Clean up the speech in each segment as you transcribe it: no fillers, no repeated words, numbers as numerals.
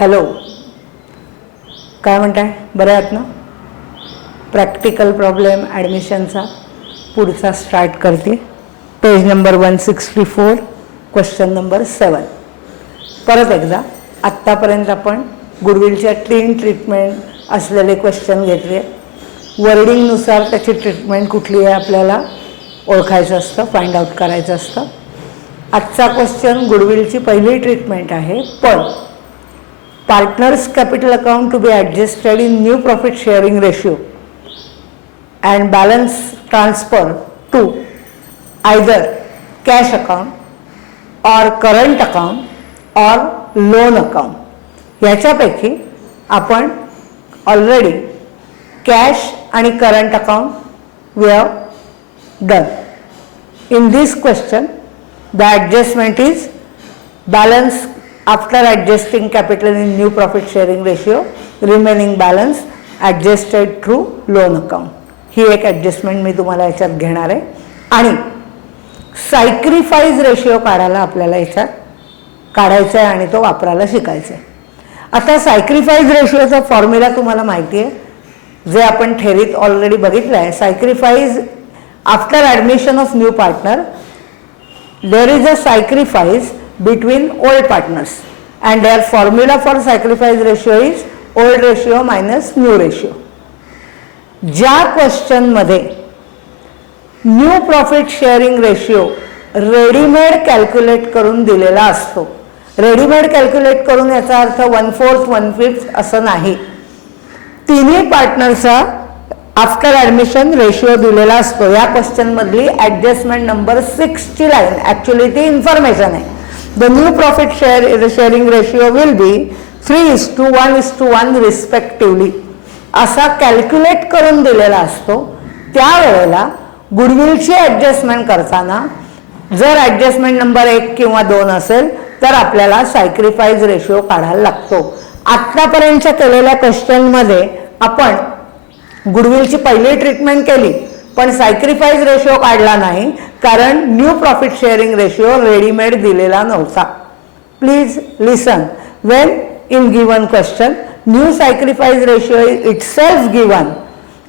Hello, काय म्हणताय? बरे आहात ना? प्रॅक्टिकल प्रॉब्लेम ॲडमिशनचा पुढचा स्टार्ट करते. Page number 164, question number 7. परत एकदा, आत्तापर्यंत आपण गुडविलच्या 3 ट्रीटमेंट असलेले क्वेश्चन घेतले. वर्डिंगनुसार त्याची ट्रीटमेंट कुठली आहे आपल्याला ओळखायचं असतं, फाइंड आउट करायचं असतं. आजचा क्वेश्चन गुडविलची पहिली ट्रीटमेंट आहे, पण partners capital account to be adjusted in new profit sharing ratio and balance transfer to either cash account or current account or loan account. याच्यापैकी आपण ऑलरेडी कॅश आणि current account we have done. In this question the adjustment is balance after adjusting capital in new profit sharing ratio, remaining balance adjusted through loan account. ही एक adjustment मी तुम्हाला याच्यात घेणार आहे. आणि sacrifice ratio काढायला आपल्याला याच्यात काढायचा आहे आणि तो वापरायला शिकायचा आहे. आता सॅक्रिफाईस रेशिओचा फॉर्म्युला तुम्हाला माहिती आहे, जे आपण थेरीत ऑलरेडी बघितलं आहे. Sacrifice after admission of new partner, there is a sacrifice between old partners and their formula for sacrifice ratio is old ratio minus new ratio. ज्या क्वेश्चन मध्ये new profit sharing ratio readymade calculate करून दिलेला असतो. Readymade calculate करून याचा अर्थ 1/4 1/5 असं नाही. तिन्ही पार्टनरचा आफ्टर ॲडमिशन रेशिओ दिलेला असतो. या क्वेश्चन मधली ॲडजस्टमेंट नंबर 6 ची लाईन ॲक्च्युली ती इन्फॉर्मेशन आहे. The new profit sharing ratio will be 3:1:1 respectively. असा कॅल्क्युलेट करून दिलेला असतो. त्यावेळेला गुडविलची ॲडजस्टमेंट करताना जर ॲडजस्टमेंट नंबर 1 किंवा 2 असेल तर आपल्याला सॅक्रिफाईस रेशिओ काढायला लागतो. आत्तापर्यंतच्या केलेल्या क्वेश्चनमध्ये आपण गुडविलची पहिली ट्रीटमेंट केली पण सॅक्रिफाईस रेशिओ काढला नाही, कारण new profit sharing ratio readymade दिलेला नव्हता. Please listen. When in given question new sacrifice ratio is itself given,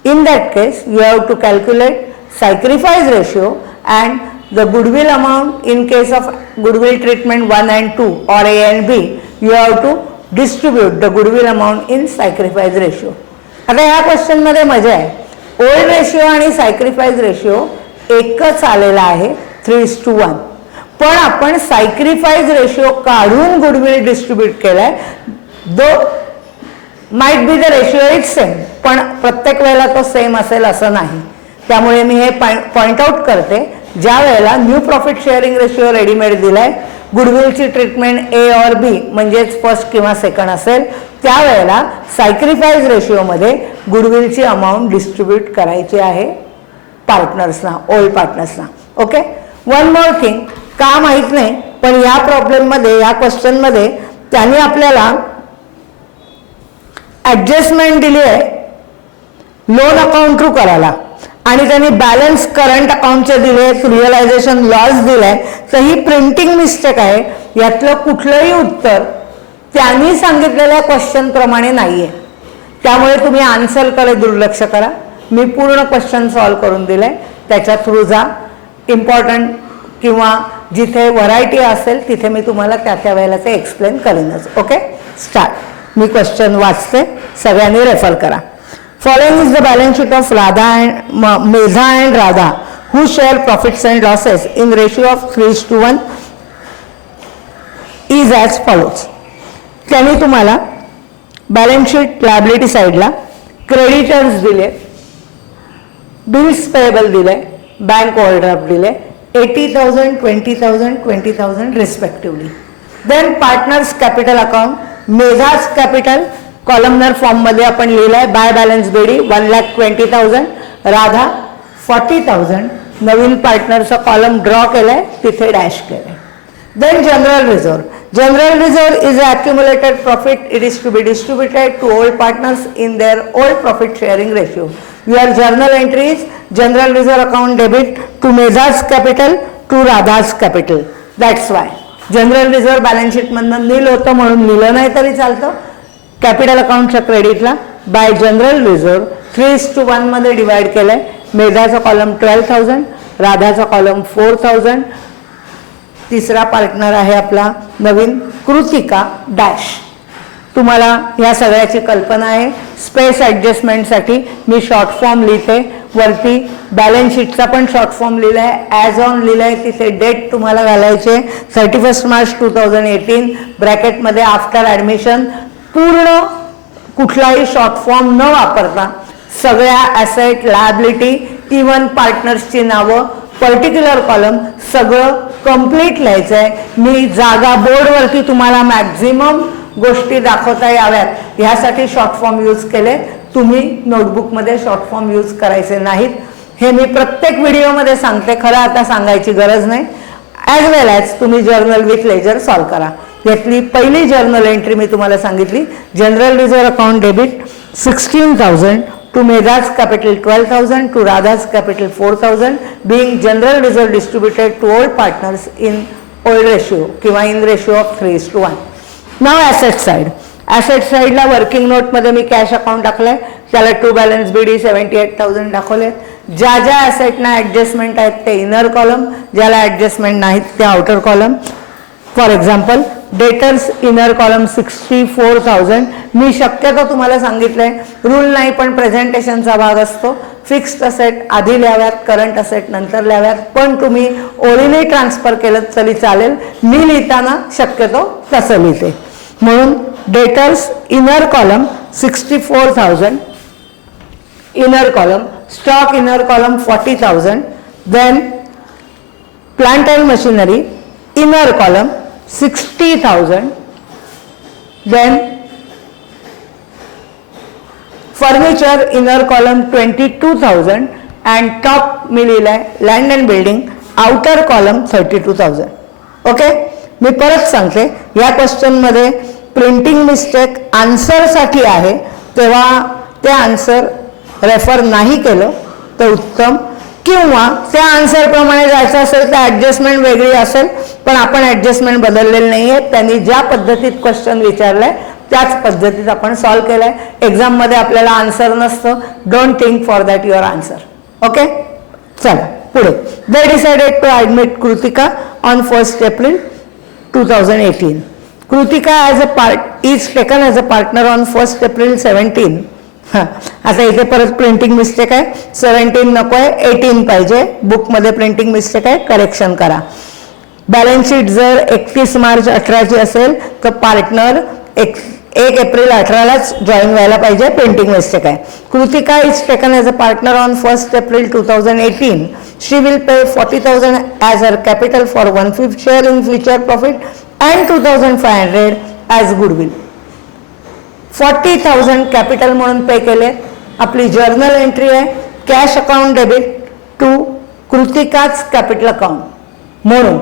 in that case you have to calculate sacrifice ratio and the goodwill amount. In case of goodwill treatment 1 and 2 or A and B, you have to distribute the goodwill amount in sacrifice ratio. आता ह्या question मध्ये मजा आहे. Old ratio आणि sacrifice ratio एकच आलेला आहे 3:1, पण आपण सॅक्रिफाईस रेशिओ काढून गुडविल डिस्ट्रीब्यूट केलाय. Though might be the ratio is same, पण प्रत्येक वेळेला तो सेम असेल असं नाही. त्यामुळे मी हे पॉइंट आउट करते. ज्या वेळेला new profit sharing ratio readymade दिलाय, गुडविलची ट्रीटमेंट ए और बी म्हणजेच फर्स्ट किंवा सेकंड असेल, त्यावेळेला सॅक्रिफाईस रेशिओमध्ये गुडविलची अमाऊंट डिस्ट्रीब्यूट करायची आहे पार्टनर्सना, ओल्ड पार्टनर्सना. ओके. वन मोर थिंग, का माहीत नाही, पण या प्रॉब्लेममध्ये, या क्वेश्चनमध्ये त्यांनी आपल्याला ॲडजस्टमेंट दिली आहे लोन अकाउंट थ्रू करायला, आणि त्यांनी बॅलन्स करंट अकाउंटचे दिले, रिअलायझेशन लॉस दिलाय. तर ही प्रिंटिंग मिस्टेक आहे. यातलं कुठलंही उत्तर त्यांनी सांगितलेल्या क्वेश्चन प्रमाणे नाहीये. त्यामुळे तुम्ही आन्सरकडे दुर्लक्ष करा. मी पूर्ण क्वेश्चन सॉल्व्ह करून दिले, त्याच्या थ्रू जा. इम्पॉर्टंट किंवा जिथे व्हरायटी असेल तिथे मी तुम्हाला त्या वेळेला ते एक्सप्लेन करेनच. Okay, start. मी क्वेश्चन वाचते, सगळ्यांनी रेफर करा. Following is the balance sheet of Medha and Radha, who share profits and losses in ratio of 3:1 is as follows. त्यांनी तुम्हाला बॅलन्स शीट लायबिलिटी साईडला क्रेडिटर्स दिले, बिल्स पेएबल दिले, बँक ओव्हरड्राफ्ट दिले, 80,000, 20,000, 20,000 respectively. Then partners capital account, Medha's capital columnar form मध्ये आपण लिहिलंय by balance BD 1,20,000, Radha 40,000. नवीन पार्टनरचा कॉलम ड्रॉ केलाय, तिथे डॅश केलंय. Then general reserve. General reserve is accumulated profit. It is to be distributed to all partners in their all profit sharing ratio. Your journal entry is general reserve account debit to Medha's capital to Radha's capital. That's why. General reserve balance शीटमधनं nil होतं म्हणून लिहिलं नाही तरी चालतं. Capital अकाउंटच्या क्रेडिटला by general reserve 3:1 मध्ये डिवाइड केलंय. मेधाचा कॉलम 12,000, राधाचा कॉलम 4,000. तिसरा पार्टनर आहे आपला नवीन कृतिका डॅश. तुम्हाला ह्या सगळ्याची कल्पना आहे. स्पेस ॲडजस्टमेंटसाठी मी शॉर्ट फॉर्म लिहिते. वरती बॅलन्स शीटचा पण शॉर्ट फॉर्म लिहिलाय, ॲज ऑन लिहिलाय. तिथे डेट तुम्हाला घालायचे 31 मार्च 2018 ब्रॅकेटमध्ये आफ्टर ॲडमिशन. पूर्ण कुठलाही शॉर्ट फॉर्म न वापरता सगळ्या ॲसेट, लायबिलिटी, इव्हन पार्टनर्सची नावं, पर्टिक्युलर कॉलम सगळं कंप्लीट लिहायचं आहे. मी जागा बोर्डवरती तुम्हाला मॅक्झिमम गोष्टी दाखवता याव्यात ह्यासाठी शॉर्ट फॉर्म यूज केले. तुम्ही नोटबुकमध्ये शॉर्ट फॉर्म यूज करायचे नाहीत. हे मी प्रत्येक व्हिडिओमध्ये सांगते, खरं आता सांगायची गरज नाही. ॲज वेल ॲज तुम्ही जर्नल विथ लेजर सॉल्व करा. यातली पहिली जर्नल एंट्री मी तुम्हाला सांगितली. General reserve account debit 16,000 to Medha's capital 12,000 to Radha's capital 4,000 being general reserve distributed to all partners in old ratio किंवा in ratio of 3:1. Now asset side. Asset साईडला working नोटमध्ये मी cash account टाकलंय, त्याला to balance BD 78,000 दाखवले. ज्या ज्या ॲसेटना adjustment आहेत ते इनर कॉलम, ज्याला ॲडजस्टमेंट नाहीत ते outer column. For example debtors inner column 64,000. मी शक्यतो तुम्हाला सांगितलंय, रूल नाही पण प्रेझेंटेशनचा भाग असतो. फिक्स्ड असेट आधी लिहाव्यात, करंट असेट नंतर लिहाव्यात, पण तुम्ही ओरिजिनली ट्रान्सफर केलं तरी चालेल. मी लिहिताना शक्यतो तसं लिहिते. म्हणून debtors inner column 64,000, inner column stock inner column 40,000, then plant and machinery inner column 60,000, then furniture inner column 22,000 and top मी लिहिलाय land and building outer column 32,000. Okay, मी परत सांगते, या क्वेश्चनमध्ये प्रिंटिंग मिस्टेक आन्सरसाठी आहे, तेव्हा ते आन्सर रेफर नाही केलं तर उत्तम. किंवा त्या आन्सरप्रमाणे जायचं असेल तर ॲडजस्टमेंट वेगळी असेल, पण आपण ॲडजस्टमेंट बदललेली नाही आहे. त्यांनी ज्या पद्धतीत क्वेश्चन विचारलाय त्याच पद्धतीत आपण सॉल्व्ह केलाय. एक्झाममध्ये आपल्याला आन्सर नसतं. Don't think for that your answer. Okay, चला पुढे. They decided to admit Kritika on 1 April 2018. Kritika as a part is taken as a partner on 1 April 17. आता इथे परत प्रिंटिंग मिस्टेक आहे, 17 नको आहे, 18 पाहिजे. बुकमध्ये प्रिंटिंग मिस्टेक आहे, करेक्शन करा. बॅलन्स शीट जर 31 मार्च 18 असेल तर पार्टनर 1 एप्रिल 18लाच जॉईन व्हायला पाहिजे. प्रिंटिंग मिस्टेक आहे. Kritika is taken as a partner on 1 April 2018. She will pay 40,000 as her capital for 1/5 share in future profit and 2,500 as goodwill. 40,000 capital म्हणून pay केले. आपली जर्नल एंट्री आहे कॅश अकाउंट डेबिट टू कृतिकाच capital account म्हणून.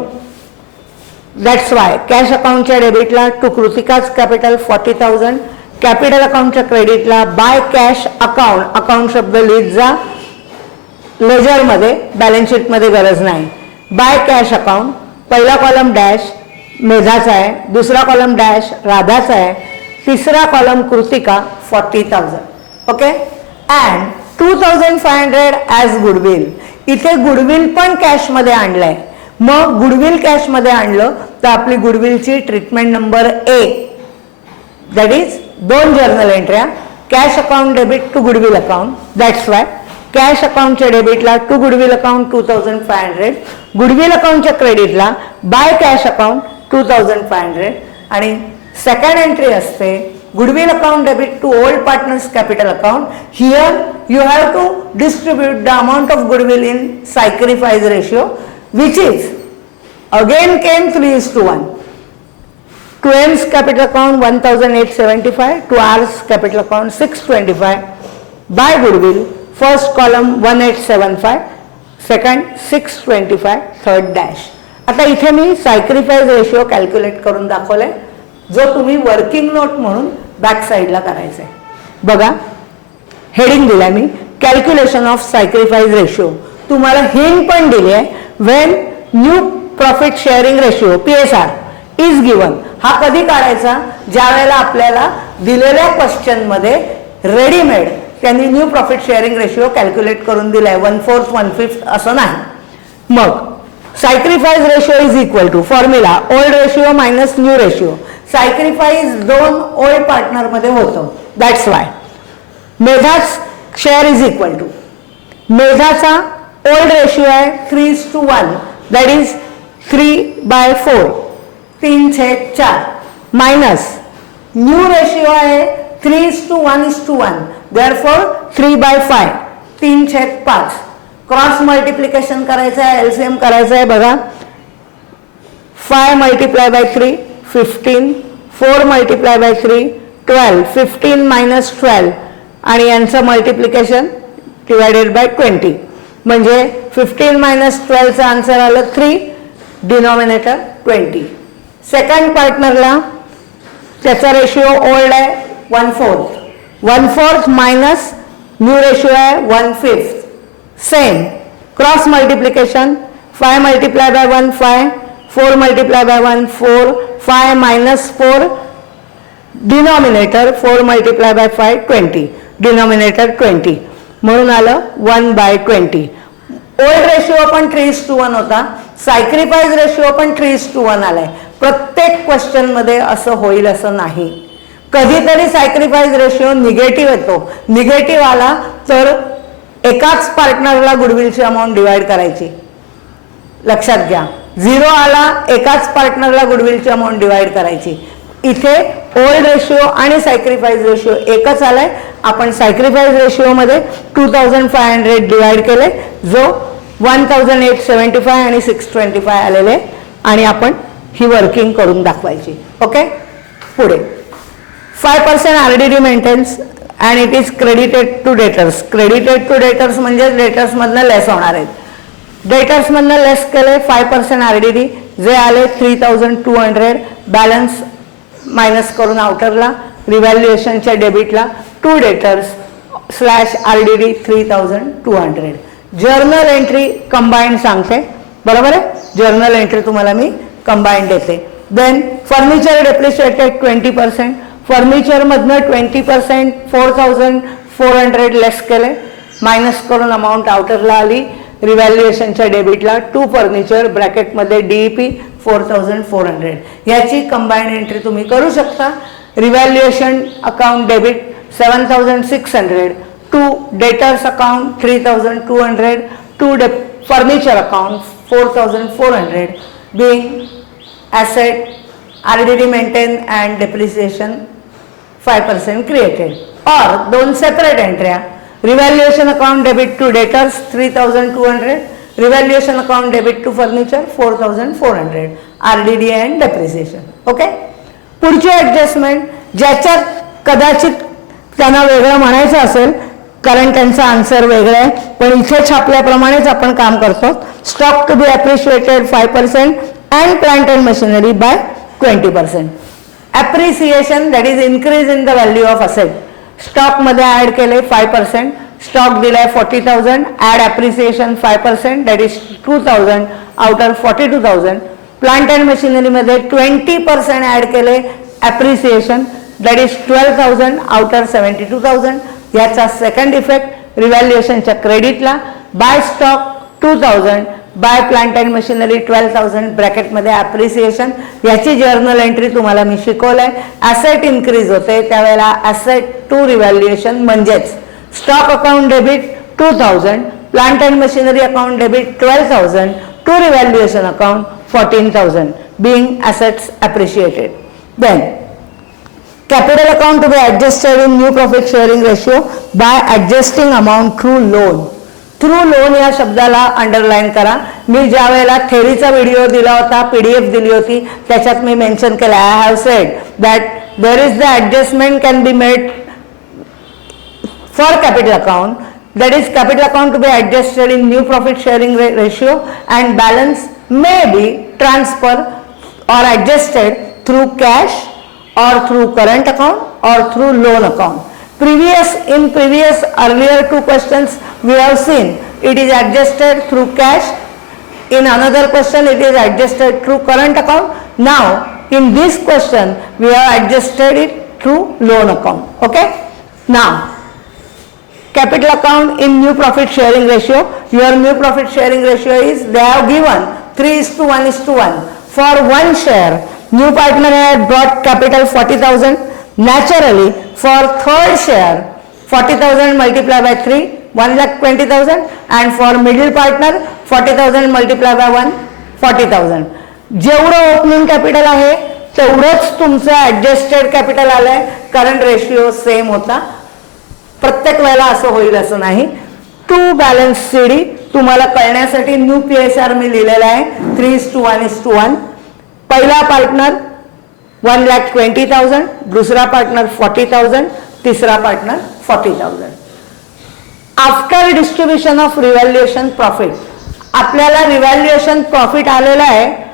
That's why cash अकाउंटच्या डेबिटला to कृतिकाच capital 40,000, capital अकाउंटच्या क्रेडिटला बाय कॅश अकाउंट. अकाउंट शब्द लिहित जा लेजरमध्ये, बॅलन्स शीटमध्ये गरज नाही. बाय कॅश अकाउंट पहिला कॉलम डॅश मेधाचा आहे, दुसरा कॉलम डॅश राधाचा आहे, तिसरा column Kritika 40,000. Okay, and 2,500 as goodwill. इथे गुडविल पण कॅशमध्ये आणलंय. मग गुडविल कॅशमध्ये आणलं तर आपली गुडविलची treatment number A, that is 2 journal एंट्र्या. Cash account debit to goodwill account. That's why cash अकाउंटच्या डेबिटला टू गुडविल अकाउंट 2,500, गुडविल अकाउंटच्या क्रेडिटला बाय कॅश अकाउंट 2,500. आणि सेकंड एंट्री असते goodwill account debit to old partners capital account. Here you have to distribute the amount of goodwill in sacrifice ratio which is again came 3:1. To M's capital account 1,875, to R's capital account 625. By goodwill, first column 1,875, second 625, third dash. आता इथे मी sacrifice ratio calculate करून दाखवलाय, जो तुम्ही working note म्हणून back साईडला करायचा आहे. बघा, हेडिंग दिलाय मी कॅल्क्युलेशन ऑफ सॅक्रिफाइस रेशिओ. तुम्हाला हिंट पण दिली आहे, when new profit sharing ratio PSR is given हा कधी काढायचा, ज्या वेळेला आपल्याला दिलेल्या क्वेश्चनमध्ये रेडीमेड त्यांनी new profit sharing ratio calculate करून दिलाय 1/4 1/5 असं नाही. मग sacrifice ratio is equal to formula old ratio minus new ratio. Sacrifice 2 old partner मध्ये होतं, दॅट्स वाय. मेधाच शेअर इज इक्वल टू मेधाचा ओल्ड रेशिओ आहे 3:1 that is 3/4 3/4 minus new ratio आहे 3:1 therefore 3/5 3/5. क्रॉस मल्टिप्लिकेशन करायचं आहे, एलसीएम करायचं आहे बघा. 5 multiplied by 3 15 4 multiplied by 3 12 15 minus 12 आणि यांचं मल्टिप्लिकेशन डिवायडेड बाय 20 म्हणजे 15 minus 12चं आन्सर आलं 3, डिनॉमिनेटर 20. सेकंड पार्टनरला त्याचा रेशिओ ओल्ड आहे 1/4 मायनस न्यू रेशिओ आहे 1/5. Same cross multiplication 5 multiplied by 1 5 4 multiplied by 1 4 5 minus 4 denominator 4 multiplied by 5 20 denominator 20 म्हणून आलं 1/20. ओल्ड रेशिओ पण 3:1 होता, सॅक्रिफाईस रेशिओ पण 3:1 आलाय. प्रत्येक क्वेश्चन मध्ये असं होईल असं नाही. कधीतरी सॅक्रिफाईस रेशिओ निगेटिव्ह येतो, निगेटिव्ह आला तर एकाच पार्टनरला गुडविलची अमाऊंट डिवाइड करायची, लक्षात घ्या. 0 आला एकाच पार्टनरला गुडविलची अमाऊंट डिवाइड करायची. इथे ओल्ड रेशिओ आणि सॅक्रिफाईस रेशिओ एकच आलाय. आपण सॅक्रिफाईस रेशिओ मध्ये 2500 डिवाइड केले, जो 1875 आणि 625 आलेले, आणि आपण ही वर्किंग करून दाखवायची. ओके, पुढे 5% RDD maintains and it is credited to debtors. Credited to debtors म्हणजे डेटर्स मधनं लेस होणार आहेत. डेटर्स मधनं लेस केले 5% RDD जे आले 3200, बॅलन्स मायनस करून आउटरला रिव्हॅल्युएशनच्या डेबिटला to debtors slash RDD 3200. Journal entry combined सांगते, बरोबर आहे. जर्नल एंट्री तुम्हाला मी कंबाईंड देते. Then furniture depreciated 20%. फर्निचर मधनं 20% 4400 लेस केले, मायनस करून अमाऊंट आउटरला आली रिव्हॅल्युएशनच्या डेबिटला टू फर्निचर ब्रॅकेटमध्ये DEP 4400. याची कंबाईंड एंट्री तुम्ही करू शकता. Revaluation account debit 7600, to debtors account 3200, to furniture account 4400 being asset RDD maintain and depreciation 5% created. और दोन सेपरेट एंट्रिया, revaluation account debit to debtors 3200, revaluation account debit to furniture 4400, RDD and depreciation. Okay, पुढची adjustment ज्याच्यात कदाचित त्यांना वेगळं म्हणायचं असेल कारण त्यांचा आन्सर वेगळा आहे, पण इथे छापल्याप्रमाणेच आपण काम करतो. Stock to be appreciated 5% and plant and machinery by 20%. Appreciation that is increase in the value of asset. Stock मध्ये ऍड केले 5%, स्टॉक दिलाय 40,000, ऍड अप्रिसिएशन 5% दॅट इज 2,000 आउटर 42,000. प्लांट अँड मशिनरी मध्ये 20% ऍड केले, अप्रिसिएशन दॅट इज 12,000 आउटर 72,000. याचा second effect रिव्हॅल्युएशनच्या क्रेडिटला. By stock 2,000, by plant and machinery 12,000 ब्रॅकेटमध्ये अप्रिसिएशन. याची जर्नल एंट्री तुम्हाला मी शिकवलंय. ॲसेट इन्क्रीज होते त्यावेळेला ॲसेट टू रिव्हॅल्युएशन म्हणजेच stock account debit 2,000, plant and machinery account debit 12,000, to revaluation account 14,000 being assets appreciated. Then capital account to be adjusted in new profit sharing ratio by adjusting amount through loan. Through loan या शब्दाला underline करा. मी ज्या वेळेला थेरीचा video दिला होता, PDF दिली होती, त्याच्यात मी मेन्शन केलं, I have sed that there is the adjustment can be made for capital account, that is capital account to be adjusted in new profit sharing ratio and balance may be transferred or adjusted through cash or through current account or through loan account. In previous earlier two questions we have seen it is adjusted through cash. In another question it is adjusted through current account. Now In this question, we have adjusted it through loan account. Okay? Now, capital account in new profit sharing ratio. Your new profit sharing ratio is, they have given 3:1:1. For one share, new partner had brought capital 40,000. Naturally, for third share, 40,000 multiplied by 3, 1,20,000, and for middle partner, 40,000 multiplied by 1, 40,000. जेवढं opening capital आहे तेवढंच तुमचं adjusted capital आलंय, कारण ratio same होता. प्रत्येक वेळेला असं होईल असं नाही. टू बॅलन्स सीडी तुम्हाला कळण्यासाठी न्यू PSR मी लिहिलेला आहे 3:1:1. पहिला पार्टनर 1,20,000, दुसरा पार्टनर 40,000, तिसरा partner 40,000. After distribution of revaluation profit, आपल्याला रिव्हॅल्युएशन प्रॉफिट आलेला आहे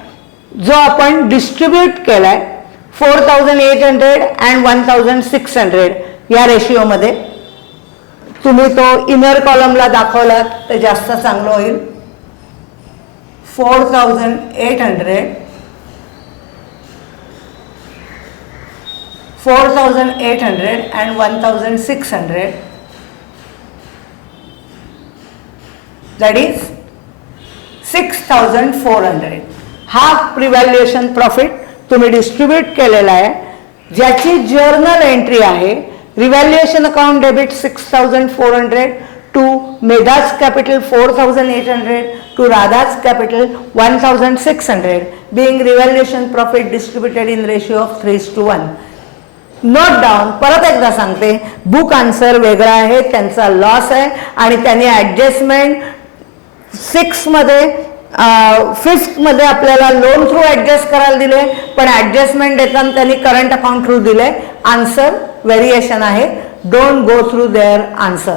जो आपण डिस्ट्रीब्यूट केलाय 4,800 and 1,600 या रेशिओमध्ये. तुम्ही तो इनर कॉलमला दाखवलात तर जास्त चांगलं होईल. 4,800 and 1,600, that is 6,400. हा रिव्हॅल्युएशन प्रॉफिट तुम्ही डिस्ट्रीब्यूट केलेला आहे, ज्याची जर्नल एंट्री आहे revaluation account debit 6,400 to Medha's capital 4,800 to Radha's capital 1,600, being revaluation profit distributed in ratio of 3:1. Note down, परत एकदा सांगते, बुक आन्सर वेगळा आहे, त्यांचा लॉस आहे आणि त्यांनी ॲडजस्टमेंट 6 मध्ये 5th मध्ये आपल्याला लोन थ्रू ॲडजस्ट करायला दिले, पण ॲडजस्टमेंट देताना त्यांनी करंट अकाउंट थ्रू दिले. आन्सर व्हेरिएशन आहे. Don't go through their answer.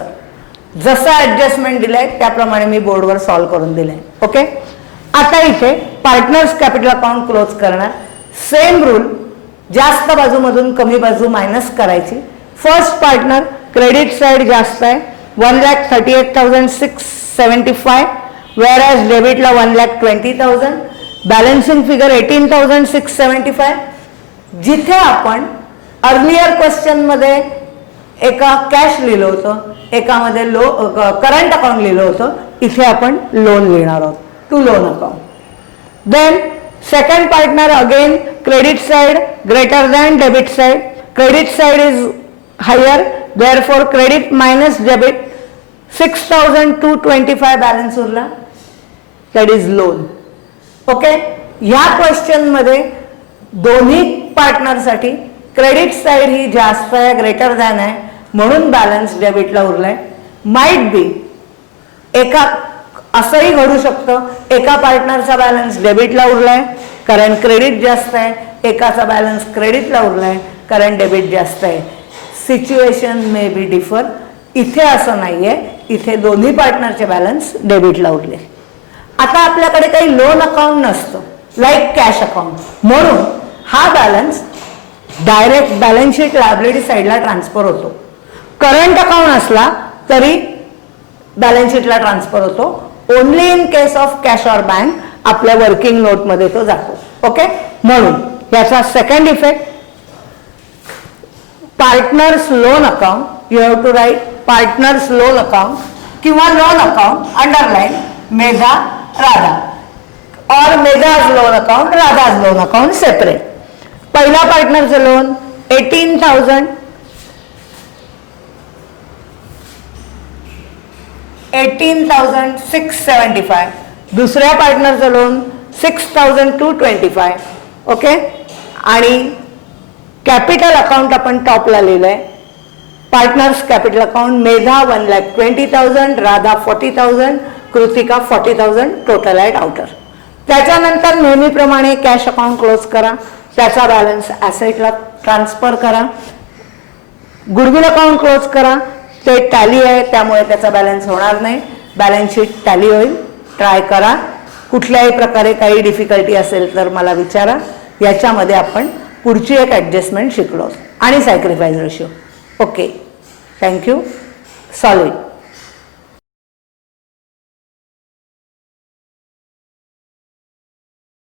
जसं ॲडजस्टमेंट दिलंय त्याप्रमाणे मी बोर्डवर सॉल्व्ह करून दिलंय. ओके, आता इथे पार्टनर्स कॅपिटल अकाउंट क्लोज करणार. सेम रूल, जास्त बाजूमधून कमी बाजू मायनस करायची. फर्स्ट पार्टनर क्रेडिट साइड जास्त आहे 1,38,675, whereas डेबिटला 1,20,000. Balancing figure 18,675. जिथे आपण अर्लियर क्वेश्चन मध्ये एका कॅश लिहिलं होतं, एकामध्ये करंट अकाउंट लिहिलं होतं, इथे आपण लोन लिहिणार आहोत to loan account. Then second partner again credit side greater than debit side. Credit side is higher, therefore credit minus debit 6,225 balance उरला, that is loan. Okay, या क्वेश्चन मध्ये दोन्ही पार्टनर साठी क्रेडिट साइड ही जास्त आहे, greater than आहे, म्हणून balance डेबिटला उरलाय. माइट बी एका असंही घडू शकतं, एका पार्टनरचा बॅलन्स डेबिटला उरलाय कारण क्रेडिट जास्त आहे, एकाचा बॅलन्स क्रेडिटला उरलाय कारण डेबिट जास्त आहे. Situation may be differ. इथे असं नाहीये, इथे दोन्ही पार्टनरचे बॅलन्स डेबिटला उरले. आता आपल्याकडे काही लोन अकाउंट नसतं, लाईक कॅश अकाउंट, म्हणून हा balance direct balance sheet liability साईडला ट्रान्सफर होतो. करंट अकाउंट असला तरी बॅलन्स शीटला ट्रान्सफर होतो. Only in case of cash or bank आपल्या वर्किंग नोट मध्ये तो जातो. ओके, म्हणून याचा second effect partners loan account, you have to write partners loan account किंवा loan account underline Medha Radha, और Medha's loan account, Radha's loan account separate. पहिला पार्टनरचं लोन 18,675, दुसऱ्या पार्टनरचं लोन 6,225. ओके, आणि कॅपिटल अकाउंट आपण टॉपला लिहिलंय. Partners capital account Medha 1,20,000, Radha 40,000, Kritika 40,000 total at outer. त्याच्यानंतर नेहमीप्रमाणे cash account close करा, त्याचा बॅलन्स ॲसेटला ट्रान्सफर करा. गुडविल अकाउंट क्लोज करा, ते टॅली आहे त्यामुळे त्याचा बॅलन्स होणार नाही, बॅलन्स शीट टॅली होईल. ट्राय करा. कुठल्याही प्रकारे काही डिफिकल्टी असेल तर मला विचारा. याच्यामध्ये आपण पुढची एक ॲडजस्टमेंट शिकलो आणि sacrifice ratio. Okay, thank you. Solid.